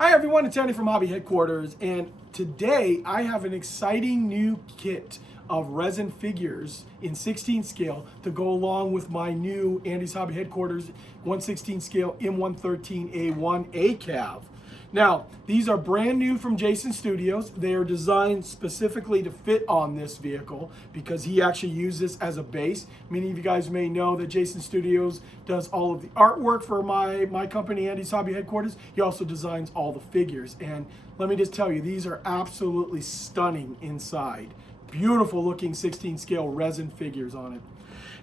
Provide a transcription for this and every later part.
Hi everyone, it's Andy from Hobby Headquarters, and today I have an exciting new kit of resin figures in 16 scale to go along with my new Andy's Hobby Headquarters 1/16 scale M113A1 ACAV. Now, these are brand new from Jason Studios. They are designed specifically to fit on this vehicle because he actually used this as a base. Many of you guys may know that Jason Studios does all of the artwork for my company, Andy's Hobby Headquarters. He also designs all the figures. And let me just tell you, these are absolutely stunning inside. Beautiful looking 16 scale resin figures on it.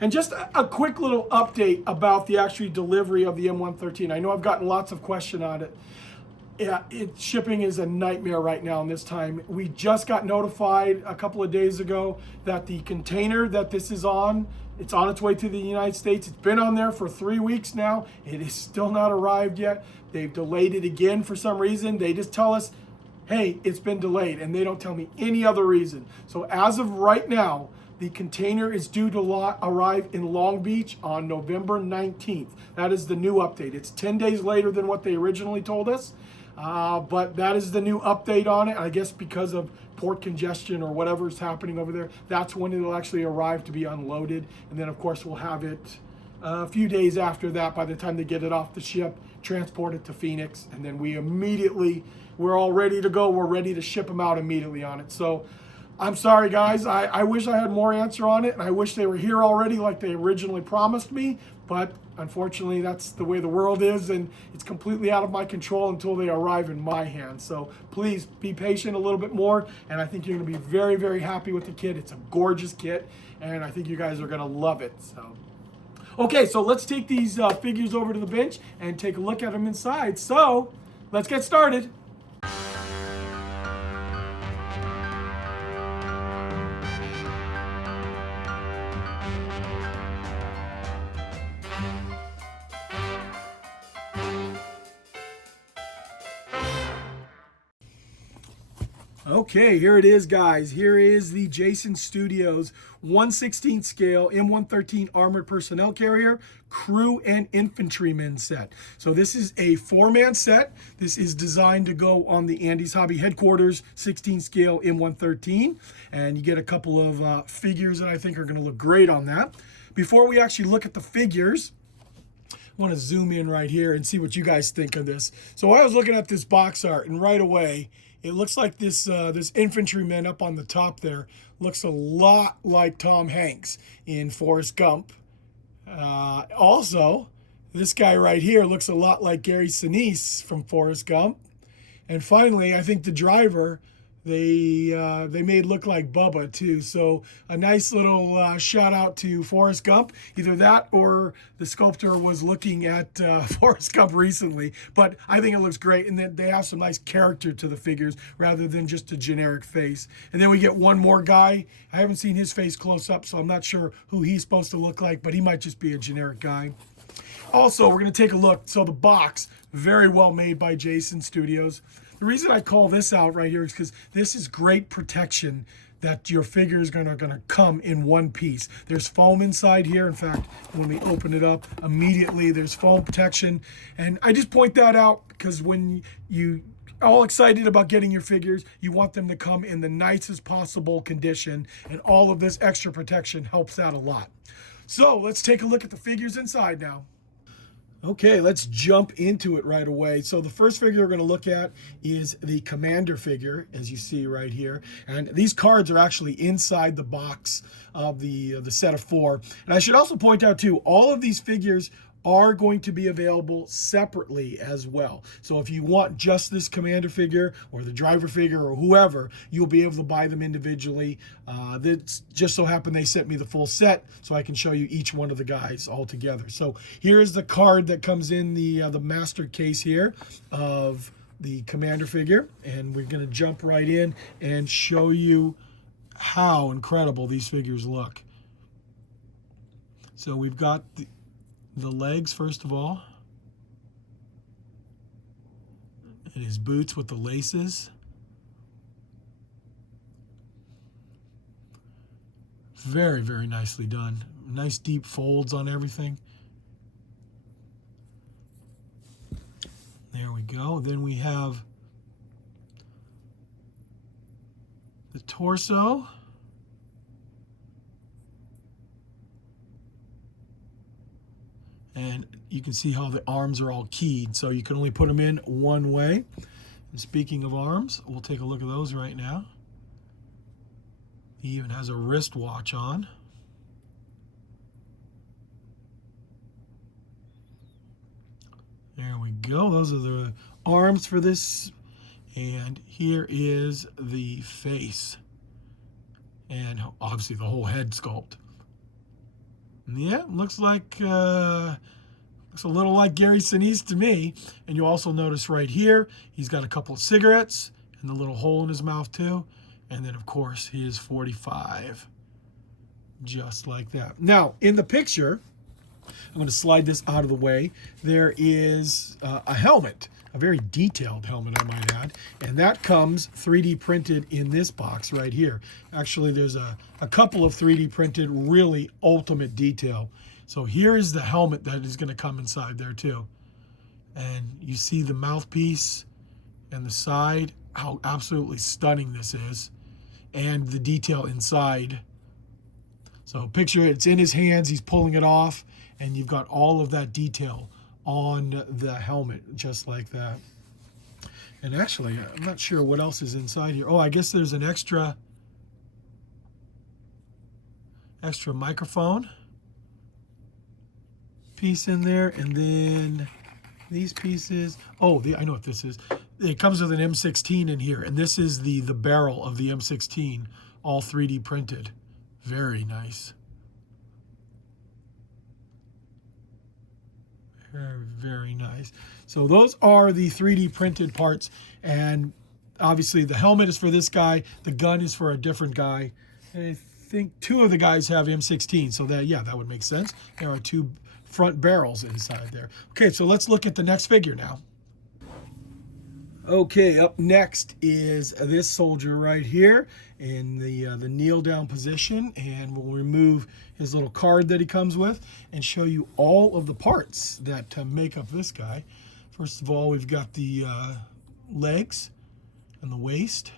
And just a quick little update about the actual delivery of the M113. I know I've gotten lots of questions on it. Yeah, shipping is a nightmare right now in this time. We just got notified a couple of days ago that the container that this is on, it's on its way to the United States. It's been on there for 3 weeks now. It is still not arrived yet. They've delayed it again for some reason. They just tell us, hey, it's been delayed, and they don't tell me any other reason. So as of right now, the container is due to arrive in Long Beach on November 19th. That is the new update. It's 10 days later than what they originally told us. But that is the new update on it. I guess because of port congestion or whatever's happening over there, that's when it'll actually arrive to be unloaded. And then of course we'll have it a few days after that, by the time they get it off the ship, transport it to Phoenix, and then we're all ready to go. We're ready to ship them out immediately on it. So I'm sorry guys, I wish I had more answer on it, and I wish they were here already like they originally promised me, but unfortunately that's the way the world is, and it's completely out of my control until they arrive in my hands. So please be patient a little bit more, and I think you're gonna be very, very happy with the kit. It's a gorgeous kit, and I think you guys are gonna love it. So, okay, so let's take these figures over to the bench and take a look at them inside. So let's get started. Okay, here it is, guys. Here is the Jason Studios 1/16 scale M113 Armored Personnel Carrier Crew and Infantryman set. So this is a 4-man set. This is designed to go on the Andy's Hobby Headquarters 16 scale M113. And you get a couple of figures that I think are going to look great on that. Before we actually look at the figures, I want to zoom in right here and see what you guys think of this. So I was looking at this box art, and right away, it looks like this infantryman up on the top there looks a lot like Tom Hanks in Forrest Gump. Also, this guy right here looks a lot like Gary Sinise from Forrest Gump. And finally, I think the driver, they made look like Bubba too. So a nice little shout out to Forrest Gump. Either that or the sculptor was looking at Forrest Gump recently. But I think it looks great, and that they have some nice character to the figures rather than just a generic face. And then we get one more guy. I haven't seen his face close up, so I'm not sure who he's supposed to look like, but he might just be a generic guy. Also, we're going to take a look. So the box, very well made by Jason Studios. The reason I call this out right here is because this is great protection that your figure is going to come in one piece. There's foam inside here. In fact, when we open it up, immediately there's foam protection. And I just point that out because when you all excited about getting your figures, you want them to come in the nicest possible condition, and all of this extra protection helps out a lot. So let's take a look at the figures inside now. Okay, let's jump into it right away. So the first figure we're going to look at is the Commander figure, as you see right here. And these cards are actually inside the box of the set of 4. And I should also point out too, all of these figures are going to be available separately as well. So if you want just this Commander figure or the driver figure or whoever, you'll be able to buy them individually. That's just so happened they sent me the full set so I can show you each one of the guys all together. So here's the card that comes in the master case here of the Commander figure, and we're going to jump right in and show you how incredible these figures look. So we've got the legs, first of all, and his boots with the laces. Very, very nicely done. Nice deep folds on everything. There we go. Then we have the torso. And you can see how the arms are all keyed, so you can only put them in one way. And speaking of arms, we'll take a look at those right now. He even has a wristwatch on. There we go. Those are the arms for this. And here is the face. And obviously the whole head sculpt. Yeah, looks like looks a little like Gary Sinise to me. And you also notice right here, he's got a couple of cigarettes and the little hole in his mouth too. And then of course he is 45, just like that. Now in the picture, I'm going to slide this out of the way. There is a helmet, a very detailed helmet I might add, and that comes 3D printed in this box right here. Actually, there's a couple of 3D printed, really ultimate detail. So here is the helmet that is going to come inside there too. And you see the mouthpiece and the side, how absolutely stunning this is, and the detail inside. So picture it's in his hands, he's pulling it off, and you've got all of that detail on the helmet, just like that. And actually, I'm not sure what else is inside here. Oh, I guess there's an extra microphone piece in there, and then these pieces. Oh, I know what this is. It comes with an M16 in here, and this is the barrel of the M16, all 3D printed. Very nice. Very, very nice. So those are the 3D printed parts, and obviously the helmet is for this guy, the gun is for a different guy. And I think two of the guys have M16, so that, yeah, that would make sense. There are two front barrels inside there. Okay, so let's look at the next figure now. Okay, up next is this soldier right here in the kneel down position, and we'll remove his little card that he comes with and show you all of the parts that make up this guy. First of all, we've got the legs and the waist.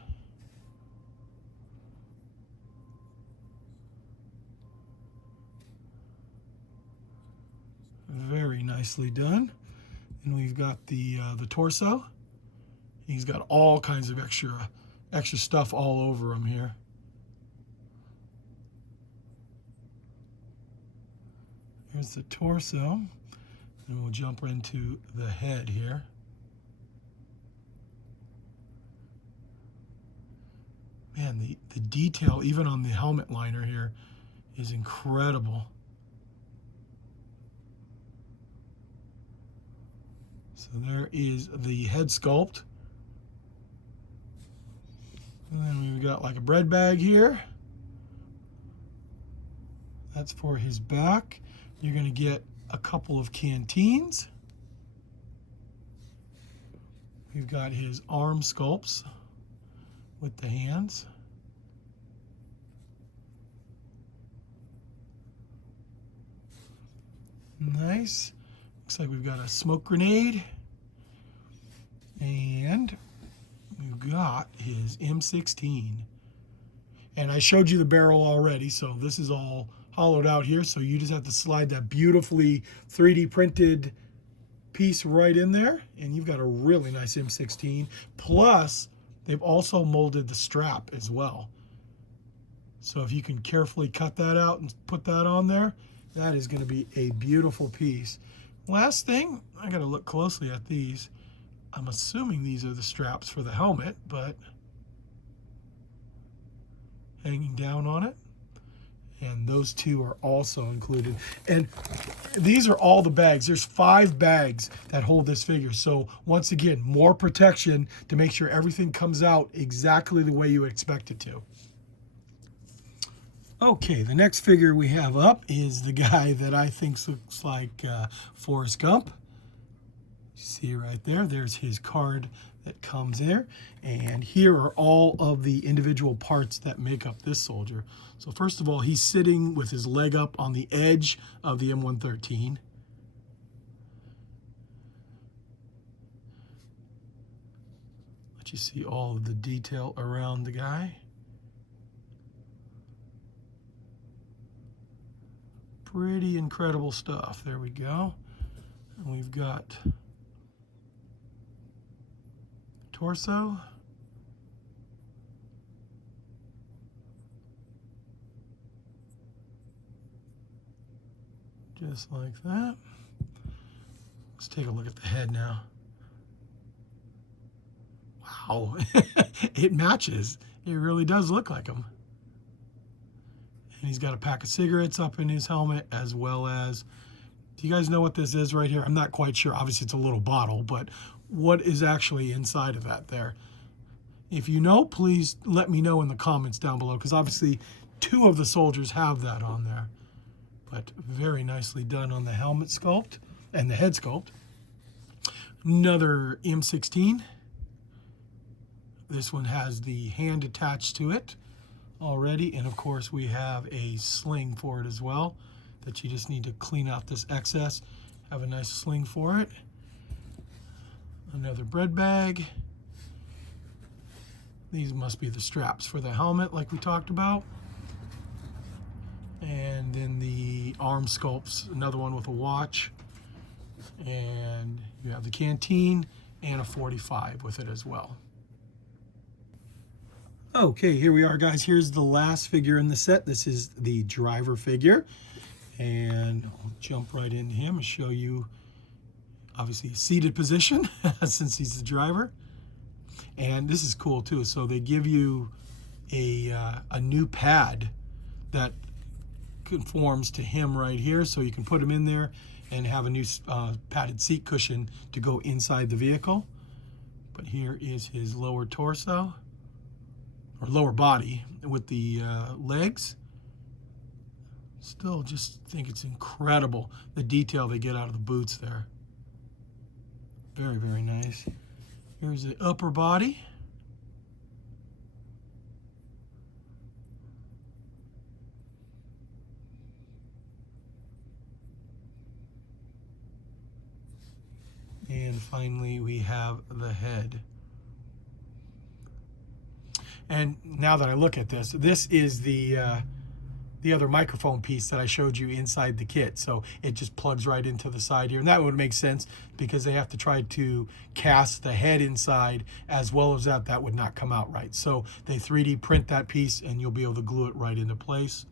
Very nicely done. And we've got the torso. He's got all kinds of extra stuff all over him here. Here's the torso. And we'll jump into the head here. Man, the detail, even on the helmet liner here, is incredible. So there is the head sculpt. And then we've got like a bread bag here. That's for his back. You're going to get a couple of canteens. We've got his arm sculpts with the hands. Nice. Looks like we've got a smoke grenade. And we've got his M16. And I showed you the barrel already, so this is all hollowed out here. So you just have to slide that beautifully 3D printed piece right in there, and you've got a really nice M16. Plus, they've also molded the strap as well. So if you can carefully cut that out and put that on there, that is going to be a beautiful piece. Last thing, I got to look closely at these. I'm assuming these are the straps for the helmet, but hanging down on it. And those two are also included. And these are all the bags. There's 5 bags that hold this figure. So once again, more protection to make sure everything comes out exactly the way you expect it to. Okay, the next figure we have up is the guy that I think looks like Forrest Gump. See right there, there's his card that comes there. And here are all of the individual parts that make up this soldier. So first of all, he's sitting with his leg up on the edge of the M113. Let you see all of the detail around the guy. Pretty incredible stuff. There we go. And we've got torso. Just like that. Let's take a look at the head now. Wow, it matches. It really does look like him. And he's got a pack of cigarettes up in his helmet, as well as, do you guys know what this is right here? I'm not quite sure. Obviously, it's a little bottle, but what is actually inside of that there? If you know, please let me know in the comments down below, because obviously 2 of the soldiers have that on there. But very nicely done on the helmet sculpt and the head sculpt. Another M16. This one has the hand attached to it already, and of course we have a sling for it as well, that you just need to clean out this excess. Have a nice sling for it. Another bread bag. These must be the straps for the helmet like we talked about. And then the arm sculpts, another one with a watch. And you have the canteen and a 45 with it as well. Okay, here we are, guys. Here's the last figure in the set. This is the driver figure. And I'll jump right into him and show you, obviously, a seated position since he's the driver. And this is cool, too. So they give you a new pad that conforms to him right here. So you can put him in there and have a new padded seat cushion to go inside the vehicle. But here is his lower torso, or lower body, with the legs. Still just think it's incredible, the detail they get out of the boots there. Very, very nice. Here's the upper body. And finally, we have the head. And now that I look at this, this is the other microphone piece that I showed you inside the kit. So it just plugs right into the side here. And that would make sense because they have to try to cast the head inside, as well as that would not come out right. So they 3D print that piece and you'll be able to glue it right into place.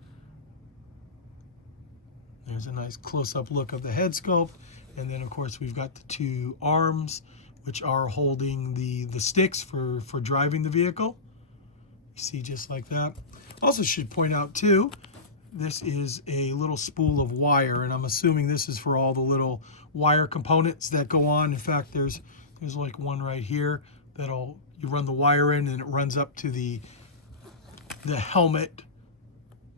There's a nice close-up look of the head sculpt. And then, of course, we've got the 2 arms, which are holding the sticks for driving the vehicle. You see, just like that. Also should point out, too, this is a little spool of wire, and I'm assuming this is for all the little wire components that go on. In fact, there's like one right here that'll, you run the wire in and it runs up to the helmet,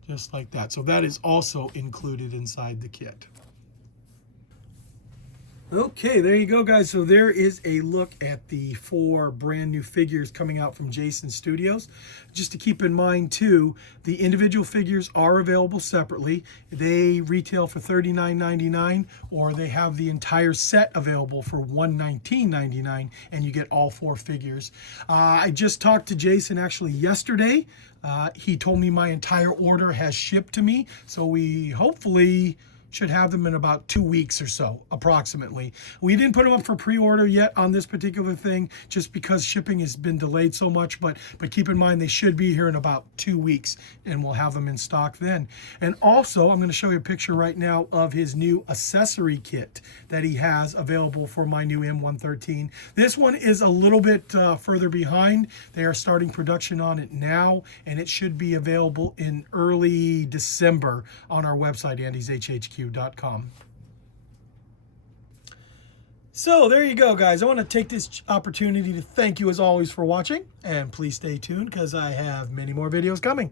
just like that. So that is also included inside the kit. Okay, there you go, guys. So there is a look at the 4 brand new figures coming out from Jason Studios. Just to keep in mind, too, the individual figures are available separately. They retail for $39.99, or they have the entire set available for $119.99, and you get all 4 figures. I just talked to Jason actually yesterday. He told me my entire order has shipped to me, so we hopefully should have them in about 2 weeks or so, approximately. We didn't put them up for pre-order yet on this particular thing, just because shipping has been delayed so much, but keep in mind they should be here in about 2 weeks, and we'll have them in stock then. And also, I'm going to show you a picture right now of his new accessory kit that he has available for my new M113. This one is a little bit further behind. They are starting production on it now, and it should be available in early December on our website, andyshhq.com. So there you go, guys. I want to take this opportunity to thank you as always for watching, and please stay tuned because I have many more videos coming.